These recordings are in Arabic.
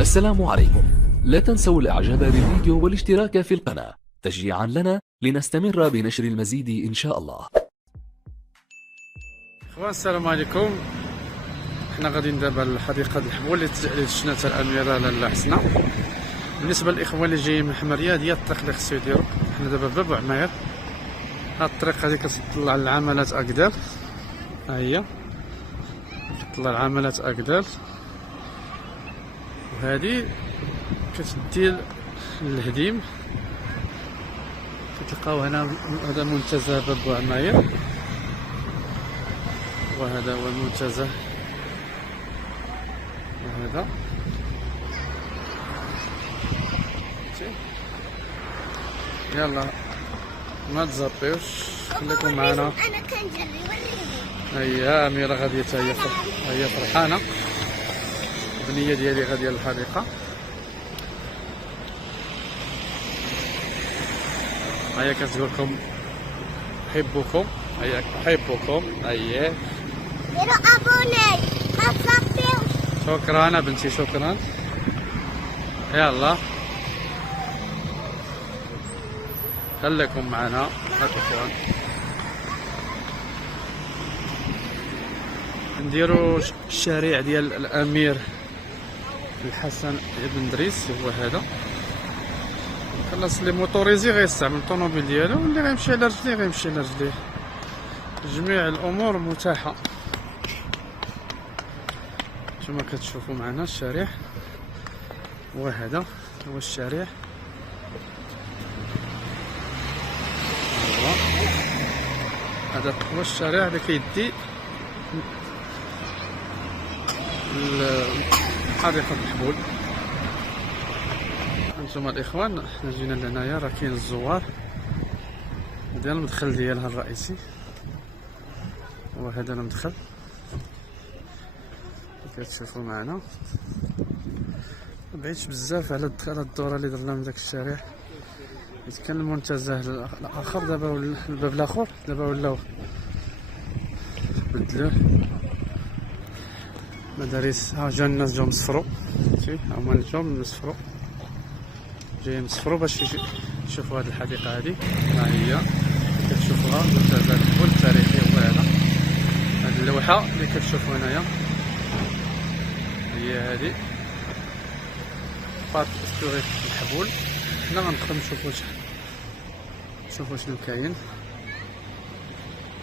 السلام عليكم. لا تنسوا الاعجاب بالفيديو والاشتراك في القناة تشجيعا لنا لنستمر بنشر المزيد ان شاء الله. اخوان السلام عليكم. حنا غاديين دابا لحديقه الحبول اللي شفناها الاميره لاله حسنه. بالنسبه للاخوان اللي جايين من حمريه، هذه الطريق اللي خصو يديروا. حنا دابا في باب عماير. هاد الطريق هذه كتطلع للعملات اكدال، ها هي كتطلع لعملات اكدال، وهذه كتدي للهديم. كتلقاو هنا هذا منتزه باب عماير، وهذا هو المنتزه. وهذا يلا ما تزبيوش، خليكم معنا. انا كنجري وليني. هيا اميره غاديه هي فرحانه، البنيه ديالي غاديه للحديقه. هيا كتقول لكم احبكم، هيا احبكم. هيا ديروا ابوني ما تزبيوش. شكرا بنتي، شكرا. يلا خليكم معنا الاخوان. نديرو الشارع ديال الامير الحسن بن دريس، هو هذا. خلاص لي موتوريزي غيستعمل الطوموبيل ديالو، واللي غيمشي على رجليه غيمشي على رجليه. جميع الامور متاحه. نتوما كتشوفوا معنا الشارع، وهذا هو الشارع. هذا هو الشارع اللي كيدي لحديقة الحبول. هانتوما الاخوان، حنا جينا لهنايا، راه كاين الزوار ديال المدخل ديالها الرئيسي، وهذا المدخل كتشوفوا معنا. مبعيدش بزاف على الدوره اللي درنا من داك الشارع. كان المنتزه الاخر دابا الباب الاخر دابا ولاو بدلوه مدارس. ها جا الناس جاو مصفرو، شتي هما جاو مصفرو، جايين مصفرو باش يشوفوا هذه الحديقه هذه. ها هي كتشوفوها، منتزه الحبول التاريخي هو هذا. هذه اللوحه اللي كتشوفوا هنايا هي هذه بارك ستوريك الحبول. حنا غندخلو نشوفو شنو كاين.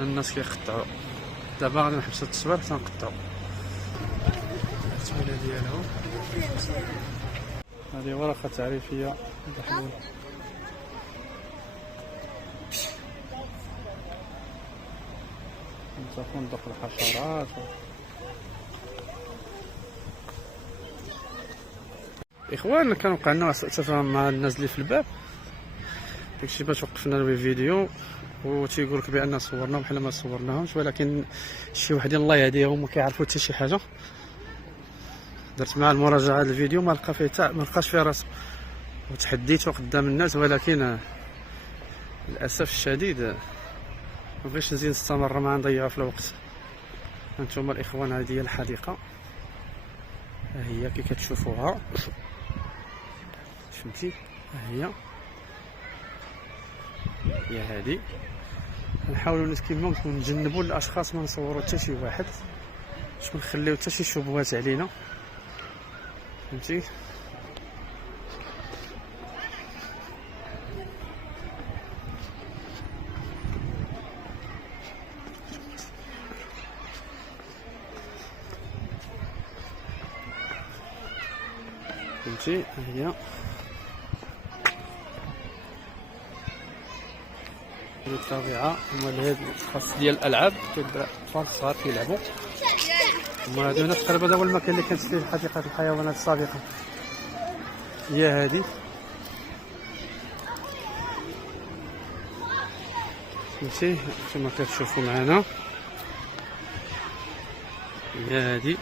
الناس كيقطعوا دابا، غادي نحبسو التصوير حتى نقطعو التسويله ديالهم. هذه ورقه تعريفيه الحبول. فندق الحشرات. اخوان كان وقع لنا تفاهم مع الناس اللي في الباب، داكشي باش وقفنا الفيديو، وتيقول لك بان صورنا بحال ما صورناهمش، ولكن شي وحدين الله يهديهم ما كيعرفوا حتى شي حاجه. درت مع المراجعه الفيديو ما لقى فيه ما لقاش فيه راسو، وتحديته قدام الناس، ولكن للاسف الشديد ما بغيتش نزيد نستمر ما نضيعوا في الوقت. هانتوما الاخوان، هذه هي الحديقه، ها هي كي كتشوفوها، فهمتي؟ ها هي هذه. نحاولوا كيما قلت نتجنبوا الاشخاص، ما نصوروا حتى شي واحد باش ما نخليو حتى شي شبهات علينا، فهمتي؟ فهمتي؟ هي الطبيعة. هما هاد الخاص ديال الالعاب، كيبدا الاطفال الصغار كيلعبوا. هما هادو هنا تقريبا هذا هو المكان اللي كانت فيه حديقة الحيوانات السابقة، هي هادي. فهمتي؟ كما كتشوفوا معنا هي هادي.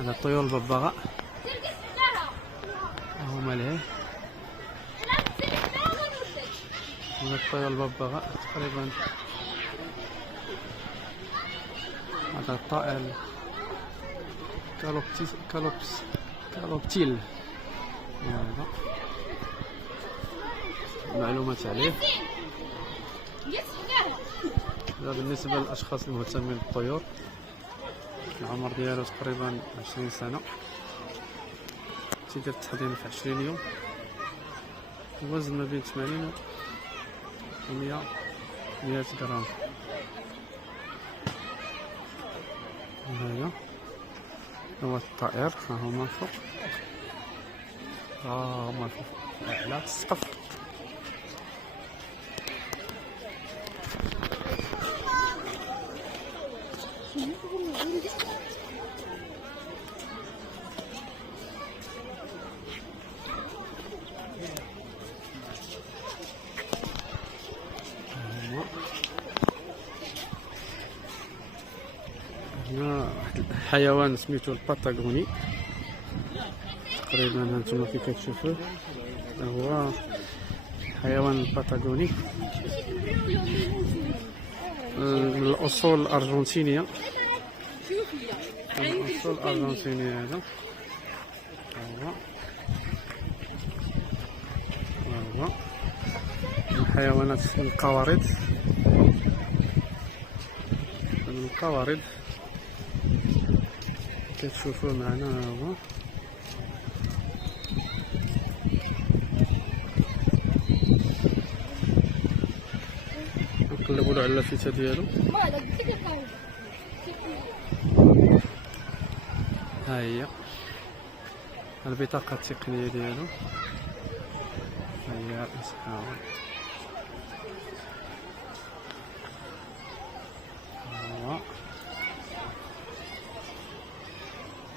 هذا الطيور الببغاء هما ليه. هذا الطيور الببغاء تقريبا. هذا الطائر كالوبتيل. هذا معلومات عليه. هذا بالنسبة للأشخاص المهتمين بالطيور. العمر ديالو تقريبا 20 سنة. تيدير التحضير في 20 يوم. الوزن ما بين 80 و 100 غرام. هذا هو الطائر. ها هما فوق. هما فوق على السقف. هنا واحد الحيوان سميتو الباتاغوني. تقريبا هانتوما كي كتشوفوه هو حيوان الباتاغوني من الأصول الأرجنتينية. الأصول الأرجنتينية هذا هو الحيوانات القوارض. القوارض كتشوفوه معنا. هو نقلبوا له على اللافته ديالو. ها هي البطاقه التقنيه ديالو. ها هي اصحاب.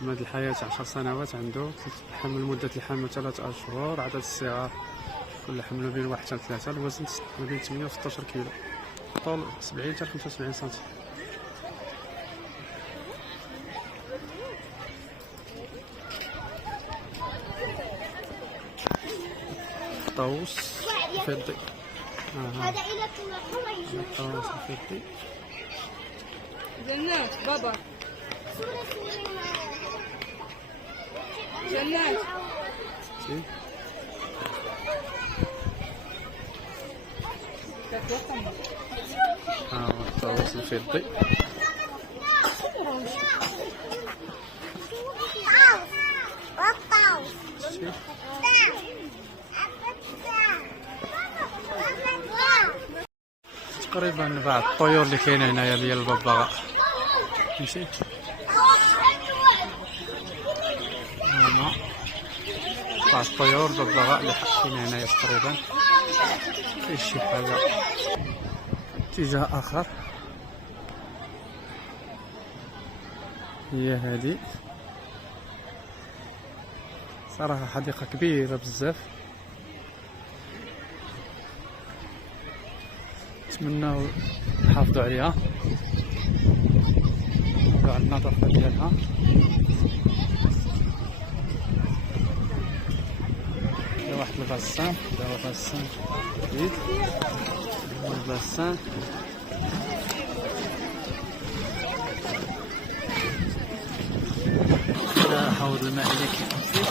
مدى الحياة 10 سنوات. عنده مدة الحمل 3 أشهر. عدد الصغار كل حمل بين 1 حتى 3. الوزن ما بين 8 و 16 كيلو. الطول 70 حتى 75 سنتي. طاووس فضي. هذا إلى كل طاووس فضي. جنات بابا جنات. الطاووس الفضي. تقريبا بعض الطيور اللي كاينه هنايا ديال الببغاء. فهمتي هما بعض الطيور الببغاء اللي حاطين هنايا. تقريبا كاين شي حاجه اتجاه اخر. هي هذه صراحه حديقه كبيره بزاف. نتمناو نحافظوا عليها على النظافه ديالها. هذا واحد الباسان. هذا هو باسان جديد. الباسان هذا حوض الماء اللي كاين فيه.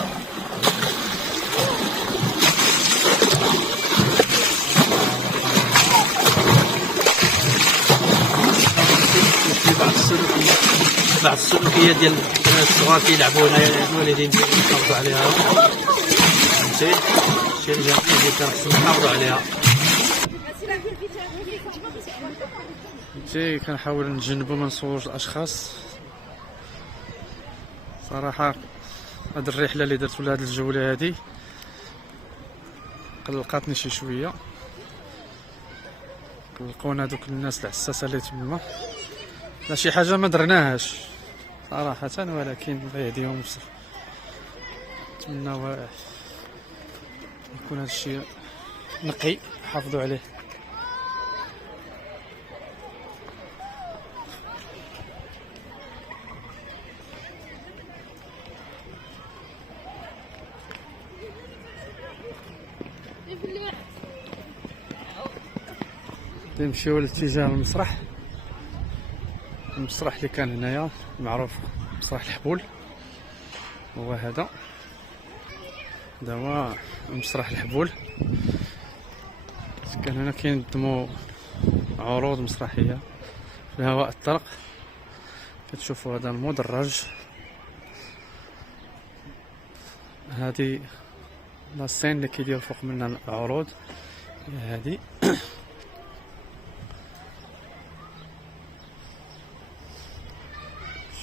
بعض السلوكية ديال الناس الصغار كيلعبوا هنايا. الوالدين كيحافظوا عليها. فهمتي شي حاجة اللي خصنا نحافظوا عليها. فهمتي كنحاول نتجنبو ما نصورش الاشخاص. صراحة هاد الرحلة اللي درت ولا هاد الجولة هادي قلقاتني شي شوية. قلقونا دوك الناس العساسة اللي تما. لا شي حاجة ما درناهاش صراحة، ولكن الله يهديهم بصح. نتمناو يكون هذا الشيء نقي حافظوا عليه. نمشيو لاتجاه المسرح. المسرح اللي كان هنايا معروف مسرح الحبول، هو هذا هو مسرح الحبول. كان هنا كينظموا عروض مسرحيه في الهواء الطلق. كتشوفوا هذا المدرج، هذه لاسين اللي كيديروا فوق منها العروض هي هذه.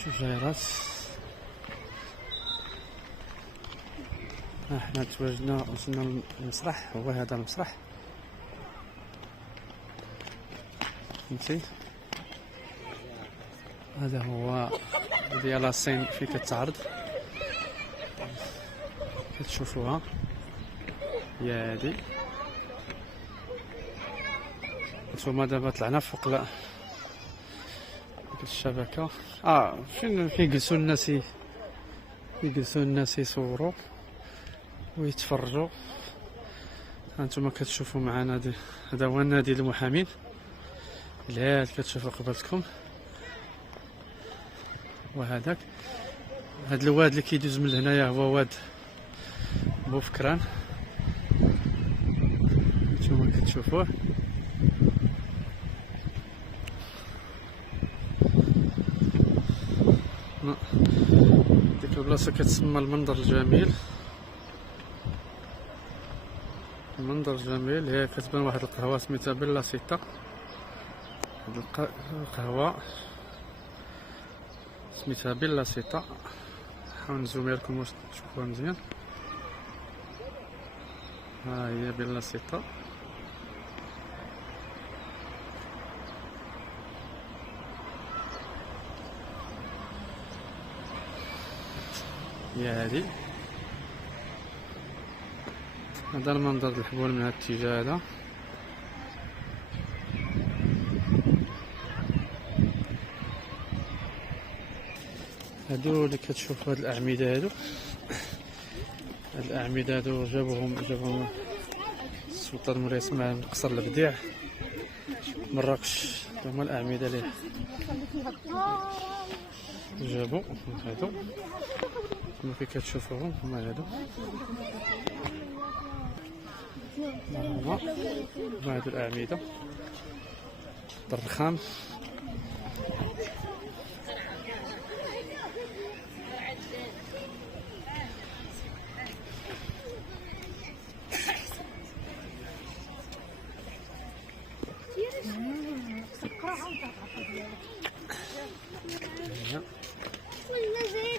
شجيرات. احنا تواجدنا وصلنا للمسرح، هو هذا المسرح فهمتي. هذا هو ديال لاسين فين كتعرض كتشوفوها هي هادي. نتوما دابا طلعنا فوق ديك الشبكة. فين كيجلسوا الناس يصوروا ويتفرجوا. هانتوما كتشوفوا معنا هذا هو نادي المحامين اللي كتشوفوا قبلتكم. وهذاك هاد الواد اللي كيدوز من هنايا هو واد بوفكران، نتوما كتشوفوه. ديك البلاصة كتسمى المنظر الجميل. المنظر الجميل هي كتبان واحد القهوة سميتها بيلا سيتا. هاد القهوة سميتها بيلا سيتا. نحاول نزوم لكم واش تشوفوها مزيان. ها هي بيلا سيتا. هي هادي. هذا المنظر الحبول من هاد الاتجاه هذا. هادو اللي كتشوفوا هاد الأعمدة هادو جابوهم السلطان الموريس من قصر البديع مراكش. هما الأعمدة اللي جابو هادو كما كتشوفوهم هما هادو. هما هادو الأعمدة الرخام.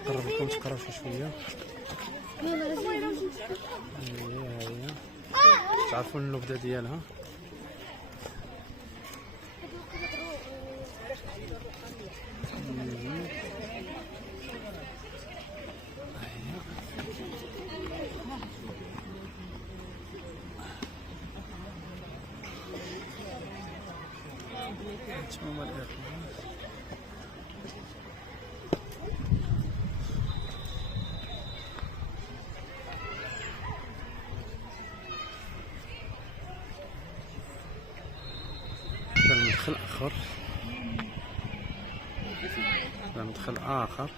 نقرب لكم تقراو شويه. هي تعرفوا النبذه ديالها. مدخل آخر. مدخل آخر.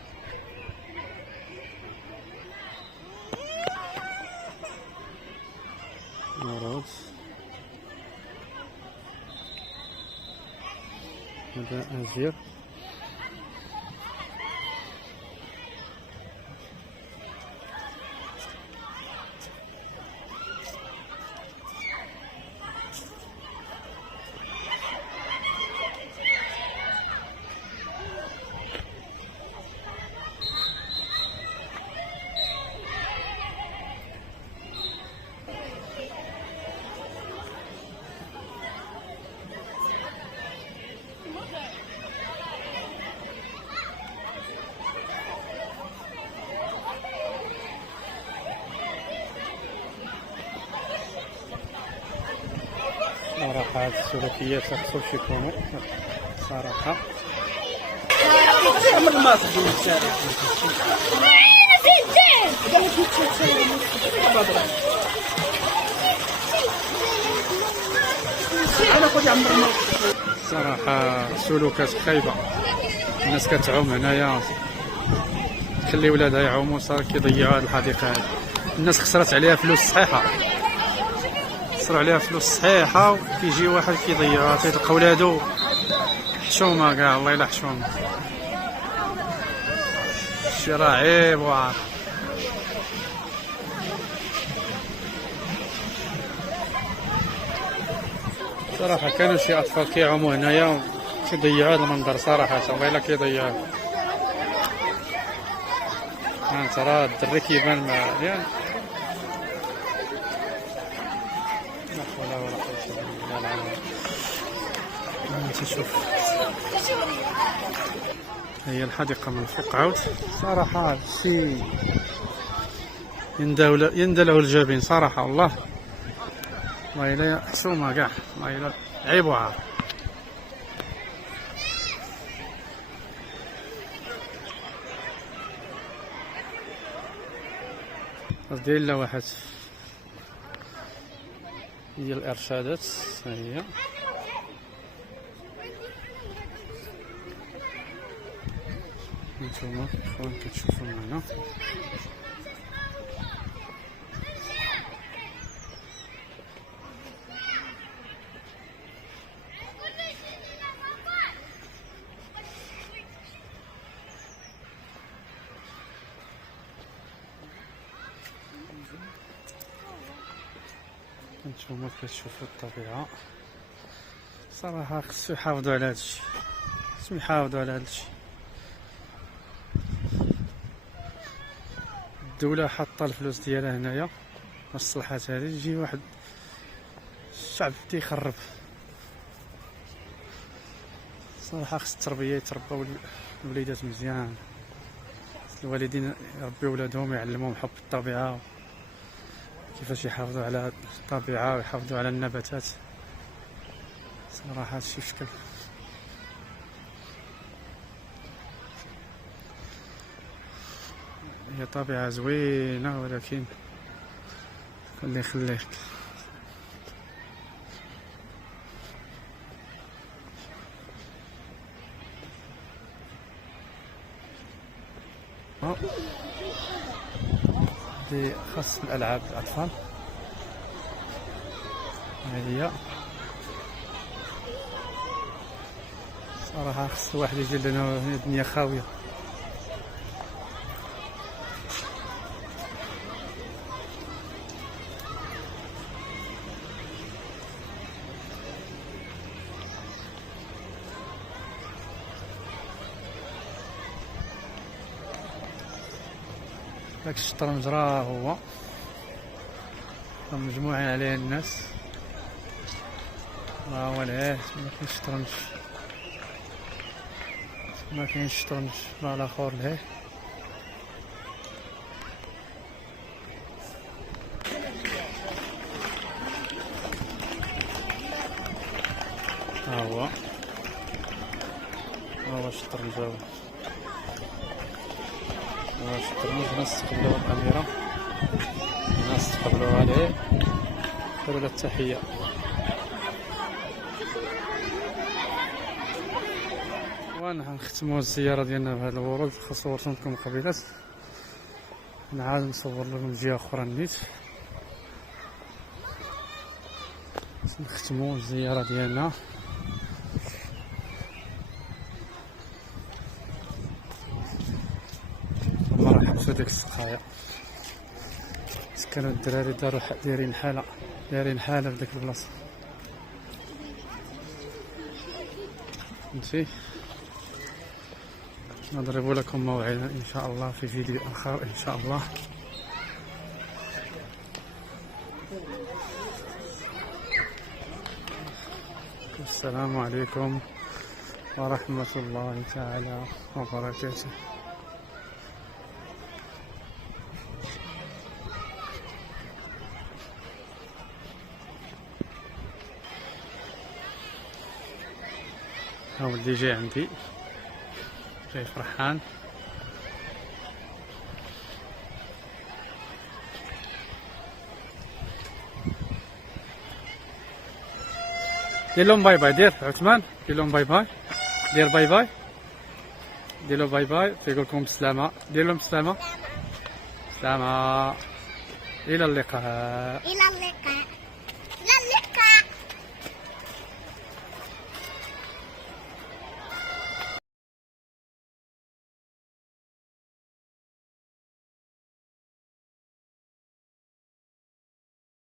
عروض. هذا أزير. صراحة هاد السلوكيات خصوش يكونوا صراحة. انا خذ صراحة سلوكات خايبة، الناس كتعوم هنايا تخلي ولادها يعوموا، صار كيضيعوا هاد الحديقة هادي. الناس خسرت عليها فلوس صحيحة، خسروا عليها فلوس صحيحة، وكيجي واحد كيضيعها، تيلقى ولادو حشومة كاع، والله إلا حشومة. شي راه عيب وعار. صراحة كانوا شي أطفال كيعوموا هنايا كيضيعوا هاد المنظر صراحة، والله إلا كيضيعوه. ها انت راه الدري كيبان مزيان. لا حول ولا قوة إلا بالله العظيم. انت شوف، هي الحديقة من فوق عاود، صراحة شي يندلعو الجبين صراحة، والله إلا حشومة كاع، والله إلا عيب وعار. داير لها واحد هي الإرشادات، ها هي نتوما خوان كتشوفوا معنا. نتوما كتشوفوا الطبيعة، صراحة خصو يحافظوا على هادشي، خصو يحافظوا على هادشي. الدولة حاطة الفلوس ديالها هنايا والصلاحات هادي، يجي واحد الشعب تيخرب. صراحة خص التربية يتربوا الوليدات مزيان، الوالدين يربيو ولادهم يعلموهم حب الطبيعة، كيفاش يحافظوا على الطبيعة ويحافظوا على النباتات. صراحة هادشي شكل هي طبيعة زوينة، ولكن خلي يخليك. دي خاص الألعاب الأطفال، هي صراحة خص واحد يجي لنا، الدنيا خاوية. داك الشطرنج راه هو مجموعين عليه الناس، راه هو العاه. ما كاينش شطرنج، ما كاينش شطرنج مع الاخر لهيه. ها هو الشطرنج، هو الشطرنج. الناس تقبلوا الكاميرا، الناس تقبلوا عليه، داروا له التحية. ونختموا الزيارة ديالنا بهذا الورود. صورت لكم قبيلات، نعاد نصور لكم جهة أخرى نيت. نختموا الزيارة ديالنا. مرة حبسوا ديك السقايا، كانوا الدراري دايرين حالة في ديك البلاصة. فهمتي؟ نضرب لكم موعدا ان شاء الله في فيديو اخر ان شاء الله. السلام عليكم ورحمة الله تعالى وبركاته. ها ولدي جاي عندي، جاي فرحان. دير لهم باي باي. دير عثمان دير لهم باي باي. دير باي باي. دير له باي باي تيقول لكم بالسلامة. دير لهم بالسلامة. سلامة. إلى اللقاء. إلى